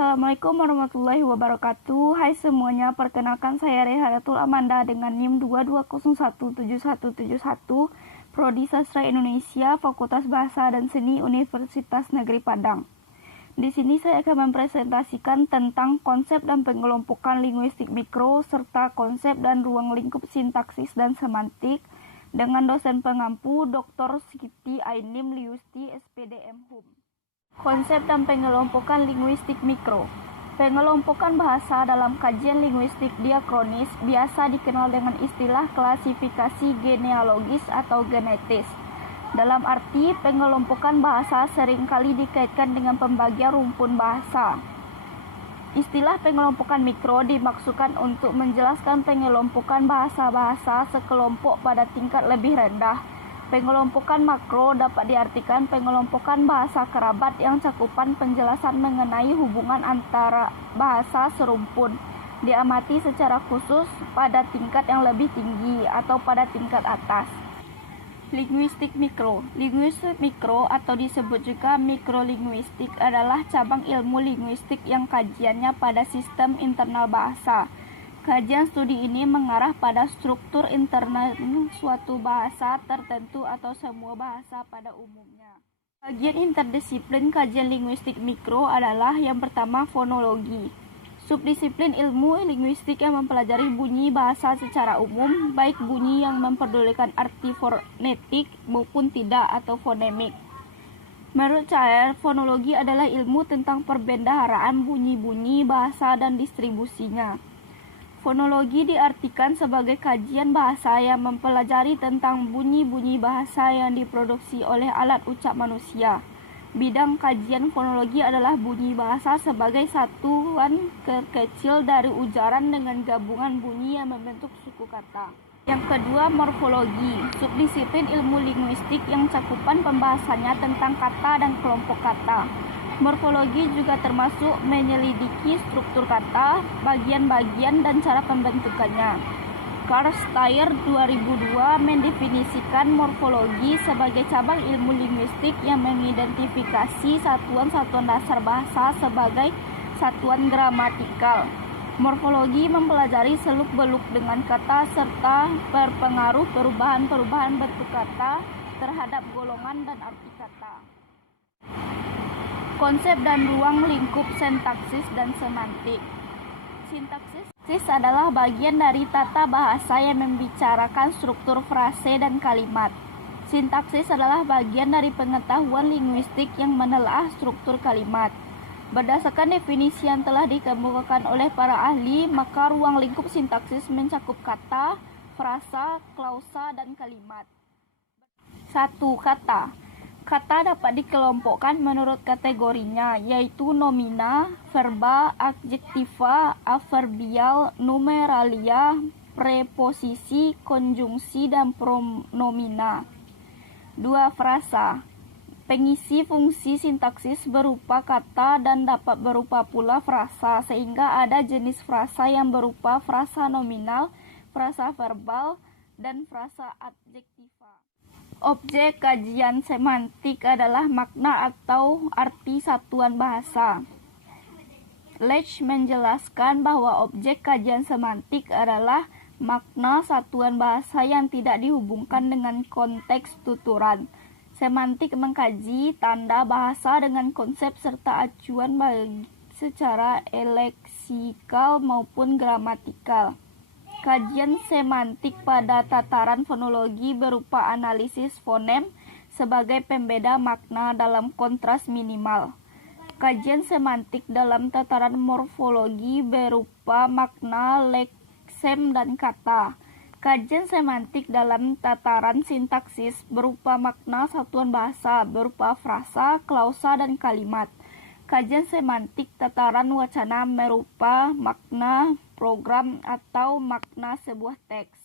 Assalamualaikum warahmatullahi wabarakatuh. Hai semuanya, perkenalkan saya Rehanatul Amanda dengan NIM 22017171, Prodi Sastra Indonesia, Fakultas Bahasa dan Seni Universitas Negeri Padang. Di sini saya akan mempresentasikan tentang konsep dan pengelompokan linguistik mikro serta konsep dan ruang lingkup sintaksis dan semantik dengan dosen pengampu Dr. Siti Ainim Liusti, SPD M.Hum. Konsep dan pengelompokan linguistik mikro. Pengelompokan bahasa dalam kajian linguistik diakronis biasa dikenal dengan istilah klasifikasi genealogis atau genetis. Dalam arti, pengelompokan bahasa seringkali dikaitkan dengan pembagian rumpun bahasa. Istilah pengelompokan mikro dimaksudkan untuk menjelaskan pengelompokan bahasa-bahasa sekelompok pada tingkat lebih rendah. Pengelompokan makro dapat diartikan pengelompokan bahasa kerabat yang cakupan penjelasan mengenai hubungan antara bahasa serumpun diamati secara khusus pada tingkat yang lebih tinggi atau pada tingkat atas. Linguistik mikro. Linguistik mikro atau disebut juga mikrolinguistik adalah cabang ilmu linguistik yang kajiannya pada sistem internal bahasa. Kajian studi ini mengarah pada struktur internal suatu bahasa tertentu atau semua bahasa pada umumnya. Bagian interdisiplin kajian linguistik mikro adalah yang pertama fonologi. Subdisiplin ilmu linguistik yang mempelajari bunyi bahasa secara umum, baik bunyi yang memperdulikan arti fonetik maupun tidak atau fonemik. Menurut saya, fonologi adalah ilmu tentang perbendaharaan bunyi-bunyi bahasa dan distribusinya. Fonologi diartikan sebagai kajian bahasa yang mempelajari tentang bunyi-bunyi bahasa yang diproduksi oleh alat ucap manusia. Bidang kajian fonologi adalah bunyi bahasa sebagai satuan terkecil dari ujaran dengan gabungan bunyi yang membentuk suku kata. Yang kedua, morfologi, subdisiplin ilmu linguistik yang cakupan pembahasannya tentang kata dan kelompok kata. Morfologi juga termasuk menyelidiki struktur kata, bagian-bagian, dan cara pembentukannya. Carl Steyer 2002 mendefinisikan morfologi sebagai cabang ilmu linguistik yang mengidentifikasi satuan-satuan dasar bahasa sebagai satuan gramatikal. Morfologi mempelajari seluk-beluk dengan kata serta berpengaruh perubahan-perubahan bentuk kata terhadap golongan dan arti kata. Konsep dan ruang lingkup sintaksis dan semantik. Sintaksis adalah bagian dari tata bahasa yang membicarakan struktur frase dan kalimat. Sintaksis adalah bagian dari pengetahuan linguistik yang menelaah struktur kalimat. Berdasarkan definisi yang telah dikemukakan oleh para ahli, maka ruang lingkup sintaksis mencakup kata, frasa, klausa, dan kalimat. 1. Kata. Kata dapat dikelompokkan menurut kategorinya, yaitu nomina, verba, adjektiva, adverbial, numeralia, preposisi, konjungsi, dan pronomina. 2. Frasa. Pengisi fungsi sintaksis berupa kata dan dapat berupa pula frasa, sehingga ada jenis frasa yang berupa frasa nominal, frasa verbal, dan frasa adjektiva. Objek kajian semantik adalah makna atau arti satuan bahasa. Leach menjelaskan bahwa objek kajian semantik adalah makna satuan bahasa yang tidak dihubungkan dengan konteks tuturan. Semantik mengkaji tanda bahasa dengan konsep serta acuan baik secara leksikal maupun gramatikal. Kajian semantik pada tataran fonologi berupa analisis fonem sebagai pembeda makna dalam kontras minimal. Kajian semantik dalam tataran morfologi berupa makna, leksem, dan kata. Kajian semantik dalam tataran sintaksis berupa makna satuan bahasa berupa frasa, klausa, dan kalimat. Kajian semantik tataran wacana berupa makna, program, atau makna sebuah teks.